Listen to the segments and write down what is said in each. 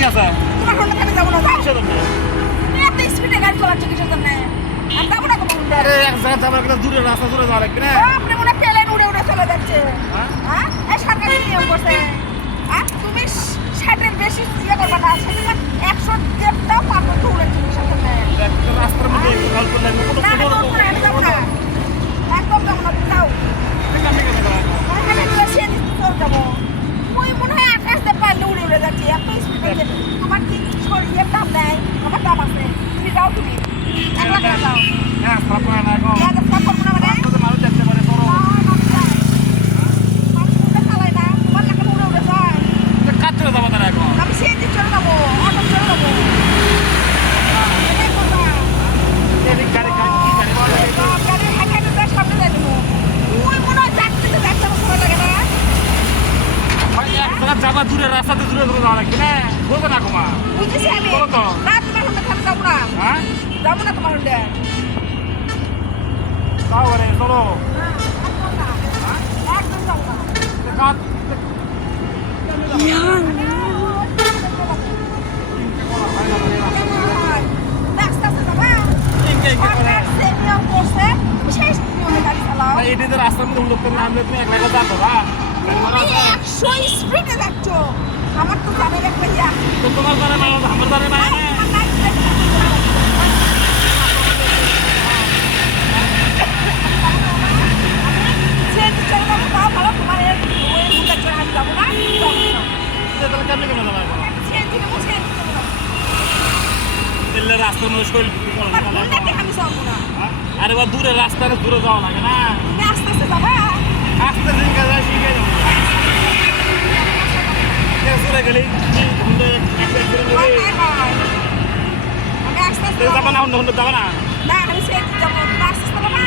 কি আছে তোমার হোন্ডা আমি যাবো না যাও কিসের জন্য? তুমি এত স্পিডে গাড়ি চালাচ্ছ কিসের জন্য আমি যাবো না তোমার হোন্ডা আরে এক জায়গা যাবার একটা দূরে রাস্তা দূরে যাওয়া লাগবে না আপনি মনে প্লেন উড়ে উড়ে চলে যাচ্ছে হ্যাঁ? হ্যাঁ এই সরকারি নিয়ম করছে হ্যাঁ তুমি 60-এর বেশি ইয়ে করবে না সেটা 100 দেবটাও পারবো তো উড়ে কিসের জন্য একটা রাস্তার মধ্যে একটু গল্প লাগবে কোনো না কোনো আমি যাবো না একদম যাবো না তুমি যাও যাবো ওই মনে হয় আকাশ দিয়ে পারলে উড়ে উড়ে যাচ্ছে এত স্পিডে তোমার কি শরীরের দাম নেয় আমার দাম আছে তুমি যাও তুমি একলা করে যাও হ্যাঁ খারাপ করে না এখন যাও সব করবো না মানে রাস্তাতে মানুষ দেখতে পারে তোর কাজ চলে যাবো তারা এখন আমি সিএনজি চলে যাবো অটো চলে যাবো এদিক গাড়ি গাড়ি কি গাড়ি বলে গাড়ি হাঁটাতে যায় সামনে যাই দেবো ওই মনে হয় যাচ্ছে তো দেখতে আমার ভালো লাগে না এক জায়গা যাবা দূরে রাস্তাতে দূরে দূরে যাওয়া লাগবে না বলবে না কুমা বুঝেছি আমি চলো তো। না তোমার হোন্ডা খালি যাবো না হ্যাঁ যাবো না তোমার হোন্ডা যাও রে চলো একদম যাবো না কাজ এটি তো রাস্তার মধ্যে উল্লেখ করে নামলে তুমি এক জায়গায় যাবো আমার তো জানে ভাইয়া তো তোমার দ্বারা না আমার দ্বারা না ভালো তোমার আমি যাবো না তাহলে কেমনি কেন যাবো এখন দিল্লি রাস্তার মধ্যে শরীর বিক্রি করো আমি যাবো না আরে বা দূরে রাস্তার দূরে যাওয়া লাগে না তুমি আস্তে আস্তে যাবা আস্তে শিখে যায় শিখে চলে গেলি আমি আস্তে আস্তে যাবা না অন্য অন্য যাবা না না আমি সে যাবো তুমি আস্তে আস্তে যাবা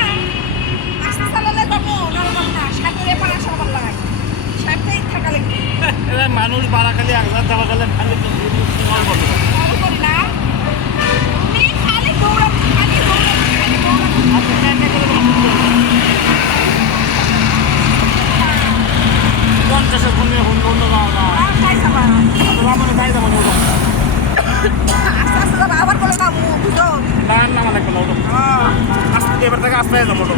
আস্তে চালালে যাবো নাহলে যাবো না সাইকেল এপার আসা আমার লাগাই সাইকেলটাই থাকা লাগবে মানুষ বাড়া খালি একবার যাওয়া গেলে খালি সময় কত ভালো করি না তুমি খালি দৌড়াচ্ছি খালি পঞ্চাশে ফোনে অন্য যাওয়া না খাই যাবা মানে যাই যাবো ওটা আস্তে আস্তে যাবা আবার বলে না বুঝো দাঁড়ান না লাগবে না ওটা আস্তে এবার থেকে আস্তে যাবো ওটা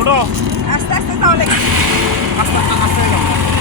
ওটো আস্তে আস্তে যাওয়া লাগবে আস্তে আস্তে যাবো